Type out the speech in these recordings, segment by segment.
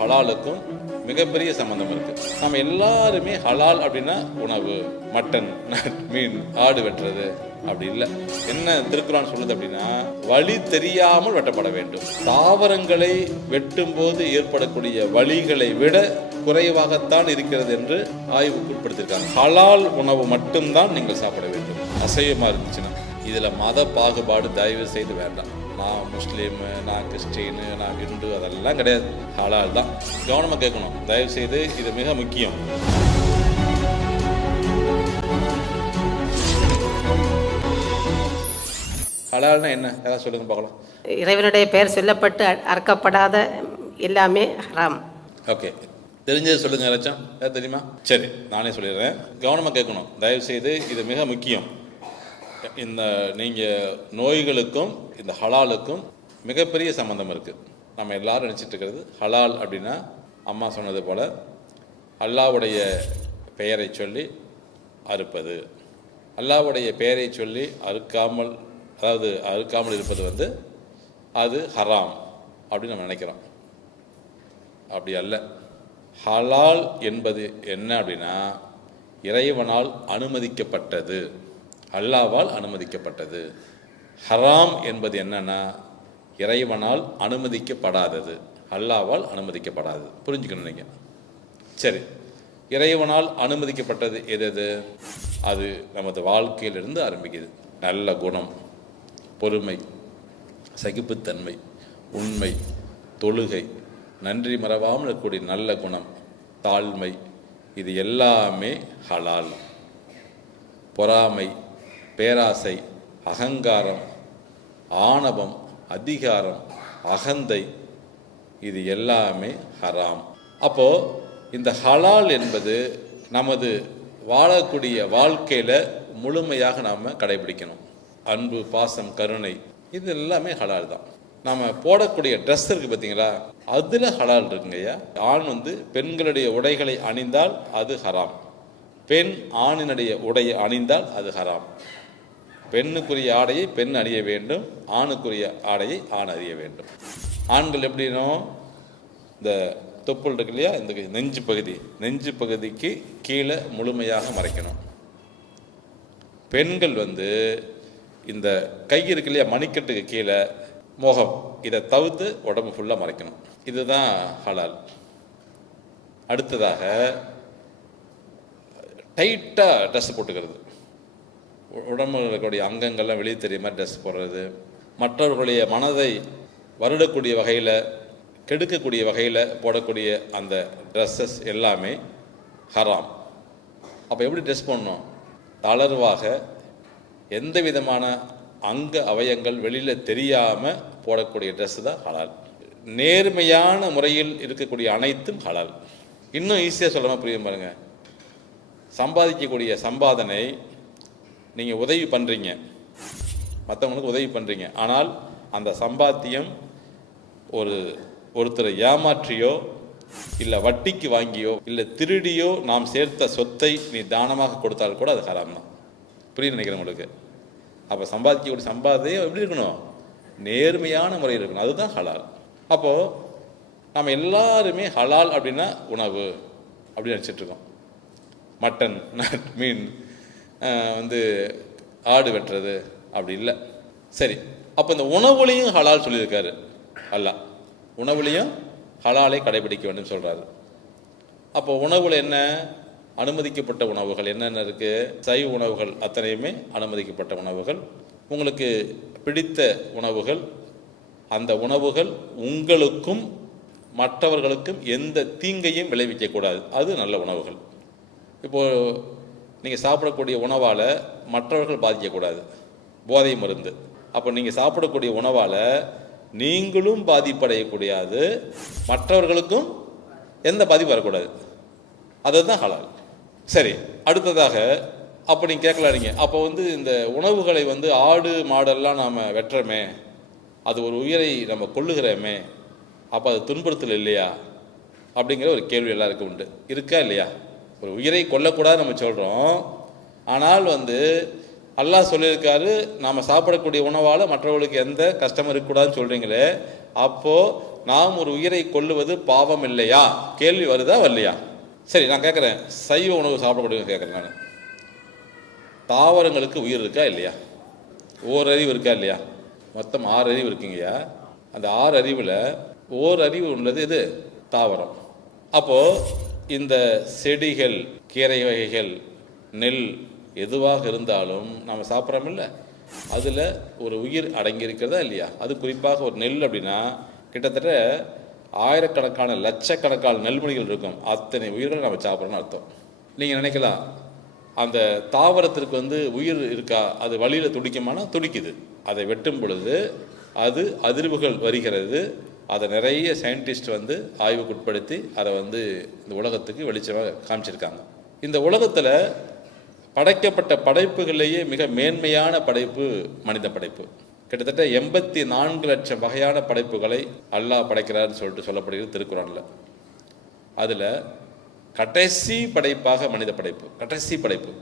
ஹலாலுக்கும் மிகப்பெரிய சம்பந்தம் இருக்கு. நம்ம எல்லாருமே ஹலால் அப்படின்னா உணவு, மட்டன், மீன், ஆடு வெட்டுறது அப்படி இல்லை. என்ன திருக்குறான் சொல்லுது அப்படின்னா, வழி தெரியாமல் வெட்டப்பட வேண்டும். தாவரங்களை வெட்டும் போது ஏற்படக்கூடிய வலிகளை விட குறைவாகத்தான் இருக்கிறது என்று ஆய்வுக்கு உட்படுத்தியிருக்காங்க. ஹலால் உணவு மட்டும்தான் நீங்கள் சாப்பிட வேண்டும். அசைவமா இருந்துச்சுன்னா இதுல மத பாகுபாடு தயவு செய்து வேண்டாம். நான் முஸ்லீமு, நான் கிறிஸ்டின்னு, நான் ஹிந்து அதெல்லாம் கிடையாது. ஹலால் தான். கவனமாக கேட்கணும் தயவு செய்து, இது மிக முக்கியம். ஹலால்னா என்ன, ஏதாவது சொல்லுங்க பார்க்கலாம். இறைவனுடைய பெயர் சொல்லப்பட்டு அறுக்கப்படாத எல்லாமே ஹராம். ஓகே, தெரிஞ்சது சொல்லுங்க. யாராச்சும் ஏதாவது தெரியுமா? சரி, நானே சொல்லிடுறேன். கவனமாக கேட்கணும் தயவு செய்து, இது மிக முக்கியம். இந்த நீங்கள் நோய்களுக்கும் இந்த ஹலாலுக்கும் மிகப்பெரிய சம்பந்தம் இருக்குது. நம்ம எல்லாரும் நினச்சிட்டு இருக்கிறது ஹலால் அப்படின்னா அம்மா சொன்னது போல் அல்லாஹ்வுடைய பெயரை சொல்லி அறுப்பது. அல்லாஹ்வுடைய பெயரை சொல்லி அறுக்காமல் இருப்பது அது ஹராம் அப்படின்னு நம்ம நினைக்கிறோம். அப்படி அல்ல. ஹலால் என்பது என்ன அப்படின்னா இறைவனால் அனுமதிக்கப்பட்டது, அல்லாஹ்வால் அனுமதிக்கப்பட்டது. ஹராம் என்பது என்னன்னா இறைவனால் அனுமதிக்கப்படாதது, அல்லாஹ்வால் அனுமதிக்கப்படாதது. புரிஞ்சுக்கணும் நீங்கள். சரி, இறைவனால் அனுமதிக்கப்பட்டது எது? அது நமது வாழ்க்கையிலிருந்து ஆரம்பிக்குது. நல்ல குணம், பொறுமை, சகிப்புத்தன்மை, உண்மை, தொழுகை, நன்றி மறவாமல் இருக்கக்கூடிய நல்ல குணம், தாழ்மை, இது எல்லாமே ஹலால். பொறாமை, பேராசை, அகங்காரம், ஆணவம், அதிகாரம், அகந்தை, இது எல்லாமே ஹராம். அப்போது இந்த ஹலால் என்பது நமது வாழக்கூடிய வாழ்க்கையில் முழுமையாக நாம் கடைபிடிக்கணும். அன்பு, பாசம், கருணை, இது எல்லாமே ஹலால் தான். நம்ம போடக்கூடிய ட்ரெஸ் இருக்குது பார்த்தீங்களா, அதில் ஹலால் இருக்குங்கய்யா. ஆண் பெண்களுடைய உடைகளை அணிந்தால் அது ஹராம். பெண் ஆணினுடைய உடையை அணிந்தால் அது ஹராம். பெண்ணுக்குரிய ஆடையை பெண் அணிய வேண்டும், ஆணுக்குரிய ஆடையை ஆண் அணிய வேண்டும். ஆண்கள் எப்படினோ இந்த தொப்புள் இருக்கு இல்லையா, இந்த நெஞ்சு பகுதிக்கு கீழே முழுமையாக மறைக்கணும். பெண்கள் இந்த கை இருக்கு இல்லையா, மணிக்கட்டுக்கு கீழே முகம், இதை தவிர்த்து உடம்பு ஃபுல்லாக மறைக்கணும். இதுதான் ஹலால். அடுத்ததாக டைட்டாக ட்ரெஸ் போட்டுக்கிறது, உடம்புல இருக்கக்கூடிய அங்கங்கள்லாம் வெளியே தெரிய மாதிரி ட்ரெஸ் போடுறது, மற்றவர்களுடைய மனதை வருடக்கூடிய வகையில், கெடுக்கக்கூடிய வகையில் போடக்கூடிய அந்த ட்ரெஸ்ஸஸ் எல்லாமே ஹராம். அப்போ எப்படி ட்ரெஸ் பண்ணணும்? தளர்வாக, எந்த விதமான அங்க அவயங்கள் வெளியில் தெரியாமல் போடக்கூடிய ட்ரெஸ்ஸு தான் ஹலால். நேர்மையான முறையில் இருக்கக்கூடிய அனைத்தும் ஹலால். இன்னும் ஈஸியாக சொல்லாமல் புரியும் பாருங்கள். சம்பாதிக்கக்கூடிய சம்பாதனை நீங்கள் உதவி பண்ணுறீங்க, மற்றவங்களுக்கு உதவி பண்ணுறீங்க, ஆனால் அந்த சம்பாத்தியம் ஒருத்தரை ஏமாற்றியோ இல்லை வட்டிக்கு வாங்கியோ இல்லை திருடியோ நாம் சேர்த்த சொத்தை நீ தானமாக கொடுத்தால் கூட அது ஹராம் தான். புரியுது நினைக்கிறேன் உங்களுக்கு. அப்போ சம்பாதிக்கக்கூடிய சம்பாதையும் எப்படி இருக்கணும்? நேர்மையான முறையில் இருக்கணும். அதுதான் ஹலால். அப்போது நம்ம எல்லாருமே ஹலால் அப்படின்னா உணவு அப்படின்னு நினச்சிட்ருக்கோம். மட்டன், மீன், ஆடு வெட்டுறது அப்படி இல்லை. சரி, அப்போ இந்த உணவுலையும் ஹலால் சொல்லியிருக்காரு அல்லாஹ். உணவுலையும் ஹலாலை கடைபிடிக்க வேண்டும் சொல்கிறாரு. அப்போ உணவுல என்ன அனுமதிக்கப்பட்ட உணவுகள் என்னென்ன இருக்குது? சைவ உணவுகள் அத்தனையுமே அனுமதிக்கப்பட்ட உணவுகள். உங்களுக்கு பிடித்த உணவுகள், அந்த உணவுகள் உங்களுக்கும் மற்றவர்களுக்கும் எந்த தீங்கையும் விளைவிக்கக்கூடாது, அது நல்ல உணவுகள். இப்போது நீங்கள் சாப்பிடக்கூடிய உணவால் மற்றவர்கள் பாதிக்கக்கூடாது, போதை மருந்து. அப்போ நீங்கள் சாப்பிடக்கூடிய உணவால் நீங்களும் பாதிப்படையக்கூடாது, மற்றவர்களுக்கும் எந்த பாதிப்பு வரக்கூடாது, அதுதான் ஹலால். சரி, அடுத்ததாக அப்போ நீங்கள் கேட்கலாம், நீங்கள் அப்போ இந்த உணவுகளை ஆடு மாடெல்லாம் நாம் வெட்டுறோமே, அது ஒரு உயிரை நம்ம கொள்ளுகிறோமே, அப்போ அது துன்புறுத்தல் இல்லையா அப்படிங்கிற ஒரு கேள்வி எல்லாருக்கும் உண்டு. இருக்கா இல்லையா? ஒரு உயிரை கொல்லக்கூடாது நம்ம சொல்கிறோம், ஆனால் அல்லாஹ் சொல்லியிருக்காரு நாம் சாப்பிடக்கூடிய உணவால் மற்றவர்களுக்கு எந்த கஷ்டமும் இருக்கக்கூடாதுன்னு சொல்கிறீங்களே, அப்போது நாம் ஒரு உயிரை கொல்லுவது பாவம் இல்லையா? கேள்வி வருதா வரலையா? சரி, நான் கேட்குறேன், சைவ உணவு சாப்பிடக்கூடிய கேட்குறேன் நான். தாவரங்களுக்கு உயிர் இருக்கா இல்லையா? ஓரறிவு இருக்கா இல்லையா? மொத்தம் 6 அறிவு இருக்குங்கய்யா. அந்த 6 அறிவில் ஓரறிவு உள்ளது இது தாவரம். அப்போது இந்த செடிகள், கீரை வகைகள், நெல் எதுவாக இருந்தாலும் நாம் சாப்பிட்றோமில்ல, அதில் ஒரு உயிர் அடங்கியிருக்கிறதா இல்லையா? அது குறிப்பாக ஒரு நெல் அப்படின்னா கிட்டத்தட்ட ஆயிரக்கணக்கான லட்சக்கணக்கான நெல்மணிகள் இருக்கும். அத்தனை உயிர்களை நம்ம சாப்பிட்றோன்னு அர்த்தம். நீங்கள் நினைக்கலாம், அந்த தாவரத்திற்கு உயிர் இருக்கா, அது வழியில் துடிக்குமானா துடிக்குது. அதை வெட்டும் பொழுது அது அதிர்வுகள் வருகிறது. அதை நிறைய சயின்டிஸ்ட் ஆய்வுக்கு உட்படுத்தி அதை இந்த உலகத்துக்கு வெளிச்சமாக காமிச்சிருக்காங்க. இந்த உலகத்தில் படைக்கப்பட்ட படைப்புகளிலேயே மிக மேன்மையான படைப்பு மனித படைப்பு. கிட்டத்தட்ட 84 லட்சம் வகையான படைப்புகளை அல்லாஹ் படைக்கிறார்னு சொல்லிட்டு சொல்லப்படுகிறது திருக்குறானில். அதில் கடைசி படைப்பாக மனித படைப்பு, கடைசி படைப்பு.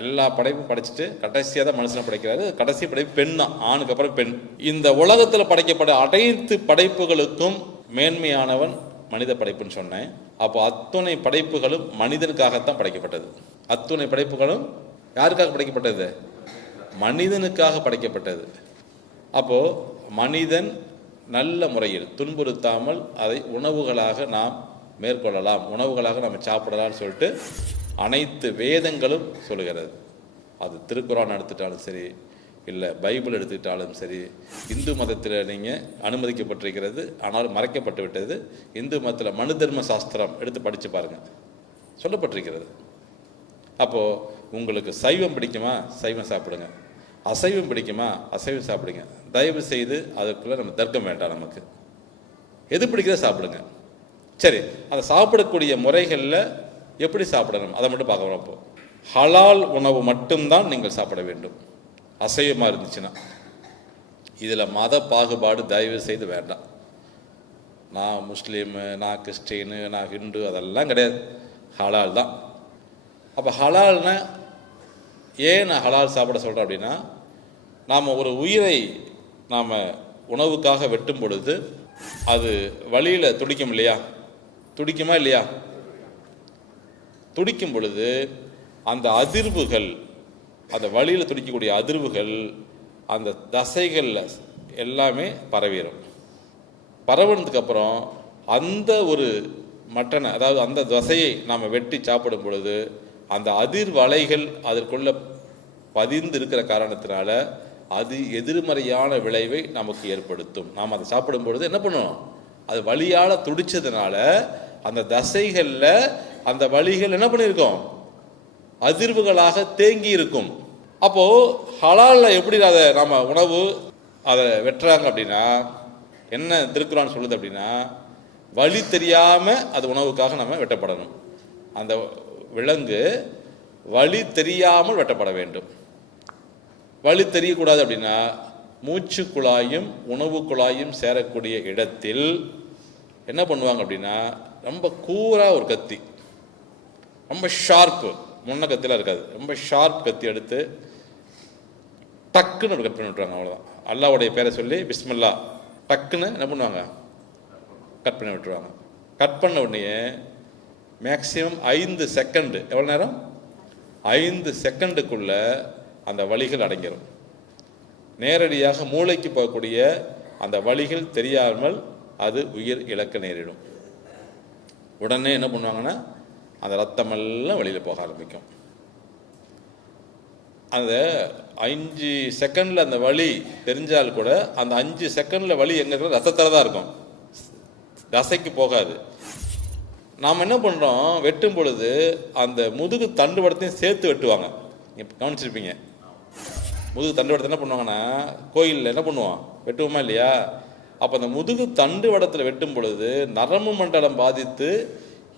எல்லா படைப்பும் படைச்சிட்டு கடைசியாக தான் மனுஷனை படைக்கிறாரு. கடைசி படைப்பு பெண் தான், ஆணுக்கு அப்புறம் பெண். இந்த உலகத்தில் படைக்கப்பட்ட அனைத்து படைப்புகளுக்கும் மேன்மையானவன் மனித படைப்புன்னு சொன்னேன். அப்போ அத்துணை படைப்புகளும் மனிதனுக்காகத்தான் படைக்கப்பட்டது. அத்துணை படைப்புகளும் யாருக்காக படைக்கப்பட்டது? மனிதனுக்காக படைக்கப்பட்டது. அப்போது மனிதன் நல்ல முறையில் துன்புறுத்தாமல் அதை உணவுகளாக நாம் மேற்கொள்ளலாம், உணவுகளாக நம்ம சாப்பிடலாம்னு சொல்லிட்டு அனைத்து வேதங்களும் சொல்லுகிறது. அது திருக்குரான் எடுத்துட்டாலும் சரி, இல்லை பைபிள் எடுத்துக்கிட்டாலும் சரி, இந்து மதத்தில் நீங்கள் அனுமதிக்கப்பட்டிருக்கிறது, ஆனால் மறைக்கப்பட்டு விட்டது. இந்து மதத்தில் மனு தர்ம சாஸ்திரம் எடுத்து படித்து பாருங்கள், சொல்லப்பட்டிருக்கிறது. அப்போது உங்களுக்கு சைவம் பிடிக்குமா, சைவம் சாப்பிடுங்க. அசைவம் பிடிக்குமா, அசைவம் சாப்பிடுங்க. தயவு செய்து அதுக்குள்ளே நம்ம தர்க்கம் வேண்டாம். நமக்கு எது பிடிக்கிறத சாப்பிடுங்க. சரி, அதை சாப்பிடக்கூடிய முறைகளில் எப்படி சாப்பிடணும் அதை மட்டும் பார்க்க வரோம். அப்போது ஹலால் உணவு மட்டும்தான் நீங்கள் சாப்பிட வேண்டும், அசைவமாக இருந்துச்சுன்னா. இதில் மத பாகுபாடு தயவு செய்து வேண்டாம். நான் முஸ்லீமு, நான் கிறிஸ்டின்னு, நான் ஹிந்து, அதெல்லாம் கிடையாது. ஹலால் தான். அப்போ ஹலால்னா ஏன் நான் ஹலால் சாப்பிட சொல்கிறேன் அப்படின்னா, நாம் ஒரு உயிரை நாம் உணவுக்காக வெட்டும் பொழுது அது வழியில் துடிக்கும் இல்லையா? துடிக்குமா இல்லையா? துடிக்கும் பொழுது அந்த அதிர்வுகள், அந்த வழியில் துடிக்கக்கூடிய அதிர்வுகள் அந்த தசைகள் எல்லாமே பரவிடும். பரவுனதுக்கப்புறம் அந்த ஒரு மட்டனை, அதாவது அந்த தசையை நாம் வெட்டி சாப்பிடும் பொழுது அந்த அதிர்வலைகள் அதற்குள்ள பதிந்து இருக்கிற காரணத்தினால அது எதிர்மறையான விளைவை நமக்கு ஏற்படுத்தும். நாம் அதை சாப்பிடும் பொழுது என்ன பண்ணுவோம், அது வலியால் துடிச்சதுனால அந்த தசைகளில் அந்த வலிகள் என்ன பண்ணியிருக்கோம், அதிர்வுகளாக தேங்கி இருக்கும். அப்போது ஹலாலில் எப்படி அதை நம்ம உணவு அதை வெட்டுறாங்க அப்படின்னா, என்ன திருக்குறான் சொல்லுது அப்படின்னா, வலி தெரியாமல் அது உணவுக்காக நம்ம வெட்டப்படணும். அந்த விலங்கு வலி தெரியாமல் வெட்டப்பட வேண்டும். வலி தெரியக்கூடாது அப்படின்னா மூச்சு குழாயும் உணவு குழாயும் சேரக்கூடிய இடத்தில் என்ன பண்ணுவாங்க அப்படின்னா, ரொம்ப கூராக ஒரு கத்தி, ரொம்ப ஷார்ப்பு, முன்ன கத்திலாம் இருக்காது, ரொம்ப ஷார்ப் கத்தி எடுத்து டக்குன்னு கட் பண்ணி விட்டுருவாங்க. அவ்வளோதான். அல்லாவுடைய பேரை சொல்லி பிஸ்மில்லா டக்குன்னு என்ன பண்ணுவாங்க, கட் பண்ணி விட்டுருவாங்க. கட் பண்ண உடனே மேக்சிமம் 5 செகண்டு, எவ்வளோ நேரம், 5 செகண்டுக்குள்ள அந்த வலிகள் அடங்கிடும். நேரடியாக மூளைக்கு போகக்கூடிய அந்த வலிகள் தெரியாமல் அது உயிர் இழக்க நேரிடும். உடனே என்ன பண்ணுவாங்கன்னா அந்த ரத்தமெல்லாம் வெளியில் போக ஆரம்பிக்கும். அந்த 5 செகண்டில் அந்த வலி தெரிஞ்சால் கூட அந்த 5 செகண்டில் வலி எங்கே இருக்கிற ரத்தத்தில் தான் இருக்கும், தசைக்கு போகாது. நாம் என்ன பண்ணுறோம், வெட்டும் பொழுது அந்த முதுகு தண்டுவடத்தையும் சேர்த்து வெட்டுவாங்க. இப்போ கவனிச்சிருப்பீங்க, முதுகு தண்டுவடத்தை என்ன பண்ணுவாங்கன்னா கோயிலில் என்ன பண்ணுவோம், வெட்டுவோமா இல்லையா? அப்போ அந்த முதுகு தண்டுவடத்தில் வெட்டும் பொழுது நரம்பு மண்டலம் பாதித்து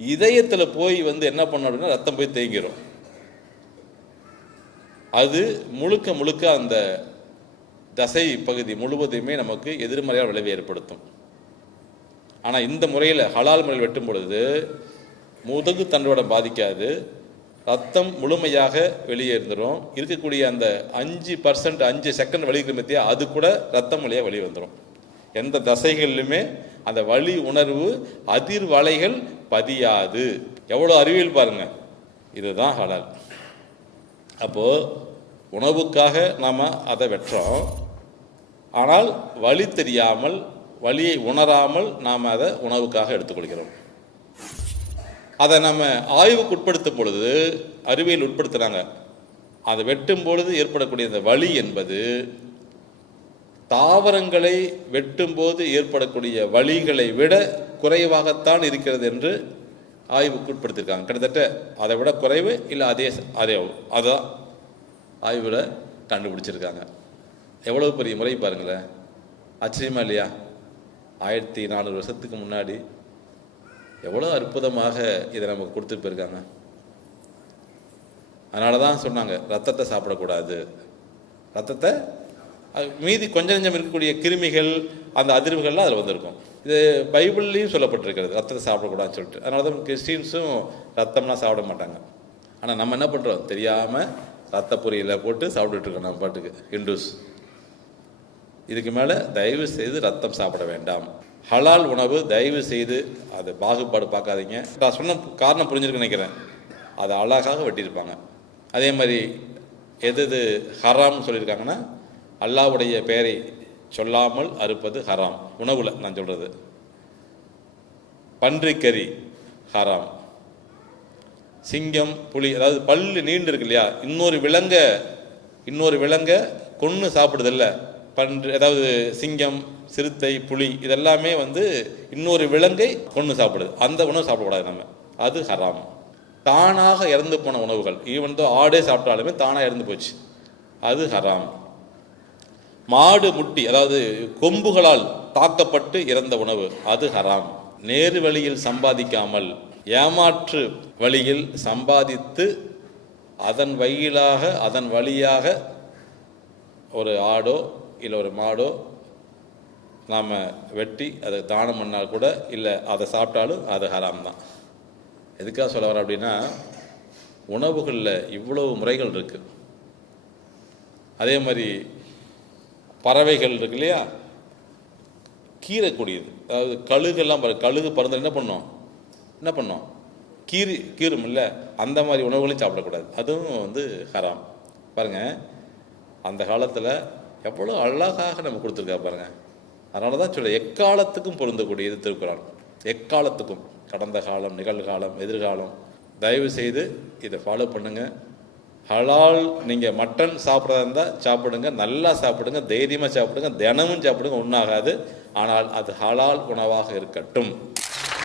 இதயத்தில் போய் என்ன பண்ணோம் அப்படின்னா ரத்தம் போய் தேங்கிடும். அது முழுக்க முழுக்க அந்த தசை பகுதி முழுவதுமே நமக்கு எதிர்மறையான விளைவை ஏற்படுத்தும். ஆனால் இந்த முறையில் ஹலால் முறையில் வெட்டும் பொழுது முதுகு தண்டுவடம் பாதிக்காது, ரத்தம் முழுமையாக வெளியே இருந்துடும். இருக்கக்கூடிய அந்த 5% 5 செகண்ட் வெளியே பற்றியா அது கூட ரத்தம் வழியாக வெளியே வந்துடும். எந்த தசைகளிலுமே அந்த வலி உணர்வு அதிர்வலைகள் பதியாது. எவ்வளோ அறிவியல் பாருங்க. இதுதான் ஹலால். அப்போது உணவுக்காக நாம் அதை வெட்டுறோம். ஆனால் வலி தெரியாமல், வலியை உணராமல் நாம் அதை உணவுக்காக எடுத்துக்கொள்கிறோம். அதை நம்ம ஆய்வுக்கு உட்படுத்தும் பொழுது, அறிவியல் உட்படுத்துகிறாங்க, அதை வெட்டும் பொழுது ஏற்படக்கூடிய அந்த வலி என்பது தாவரங்களை வெட்டும்போது ஏற்படக்கூடிய வலிகளை விட குறைவாகத்தான் இருக்கிறது என்று ஆய்வுக்கு உட்படுத்தியிருக்காங்க. கிட்டத்தட்ட அதை விட குறைவு இல்லை அதான் ஆய்வில் கண்டுபிடிச்சிருக்காங்க. எவ்வளோ பெரிய முறை பாருங்களேன். ஆச்சரியமா இல்லையா? 1400 வருஷத்துக்கு முன்னாடி எவ்வளோ அற்புதமாக இதை நமக்கு கொடுத்துட்டு போயிருக்காங்க. அதனால தான் சொன்னாங்க ரத்தத்தை சாப்பிடக்கூடாது. ரத்தத்தை மீதி கொஞ்சம் கொஞ்சம் இருக்கக்கூடிய கிருமிகள், அந்த அதிர்வுகள்லாம் அதில் வந்திருக்கும். இது பைபிள்லேயும் சொல்லப்பட்டிருக்கிறது, ரத்தத்தை சாப்பிடக்கூடாதுன்னு சொல்லிட்டு. அதனால தான் கிறிஸ்டின்ஸும் ரத்தம்லாம் சாப்பிட மாட்டாங்க. ஆனால் நம்ம என்ன பண்ணுறோம், தெரியாமல் ரத்த பொரியலை போட்டு சாப்பிட்டுட்ருக்கோம் நம்ம பாட்டுக்கு. ஹிந்துஸ் இதுக்கு மேலே தயவு செய்து ரத்தம் சாப்பிட வேண்டாம். ஹலால் உணவு தயவு செய்து அதை பாகுபாடு பார்க்காதீங்க. நான் சொன்ன காரணம் புரிஞ்சிருக்குன்னு நினைக்கிறேன். அதை அழகாக வெட்டியிருப்பாங்க. அதே மாதிரி எது ஹராம்னு சொல்லியிருக்காங்கன்னா, அல்லாஹ்வுடைய பெயரை சொல்லாமல் அறுப்பது ஹராம். உணவில் நான் சொல்கிறது. பன்றிக்கறி ஹராம். சிங்கம், புலி, அதாவது பல்லு நீண்டு இருக்கு இல்லையா, இன்னொரு விலங்கை கொன்று சாப்பிடுதில்ல பன்றி, அதாவது சிங்கம், சிறுத்தை, புலி, இதெல்லாமே இன்னொரு விலங்கை கொன்று சாப்பிடுது. அந்த உணவு சாப்பிடக்கூடாது நம்ம. அது ஹராம். தானாக இறந்து போன உணவுகள், ஈவன் தோ ஆடே சாப்பிட்டாலுமே தானாக இறந்து போச்சு, அது ஹராம். மாடு முட்டி, அதாவது கொம்புகளால் தாக்கப்பட்டு இறந்த உணவு, அது ஹராம். நேரு வழியில் சம்பாதிக்காமல் ஏமாற்று வழியில் சம்பாதித்து அதன் வழியாக ஒரு ஆடோ இல்லை ஒரு மாடோ நாம் வெட்டி அதை தானம் பண்ணால் கூட, இல்லை அதை சாப்பிட்டாலும் அது ஹராம் தான். எதுக்காக சொல்ல வர அப்படின்னா, உணவுகளில் இவ்வளவு முறைகள் இருக்குது. அதே மாதிரி பறவைகள் இருக்கு இல்லையா, கீறக்கூடியது, அதாவது கழுகெல்லாம் கழுகு பறந்து என்ன பண்ணோம் கீரும் இல்லை, அந்த மாதிரி உணவுகளையும் சாப்பிடக்கூடாது. அதுவும் ஹராம். பாருங்கள், அந்த காலத்தில் எவ்வளோ அழகாக நம்ம கொடுத்துருக்கா பாருங்கள். அதனால தான் சொல்ல, எக்காலத்துக்கும் பொருந்தக்கூடியது திருக்குறான். எக்காலத்துக்கும், கடந்த காலம், நிகழ்காலம், எதிர்காலம். தயவு செய்து இதை ஃபாலோ பண்ணுங்கள். ஹலால், நீங்கள் மட்டன் சாப்பிட்றதா இருந்தால் சாப்பிடுங்க, நல்லா சாப்பிடுங்க, தைரியமாக சாப்பிடுங்க, தினமும் சாப்பிடுங்க, ஒன்றாகாது. ஆனால் அது ஹலால் உணவாக இருக்கட்டும்.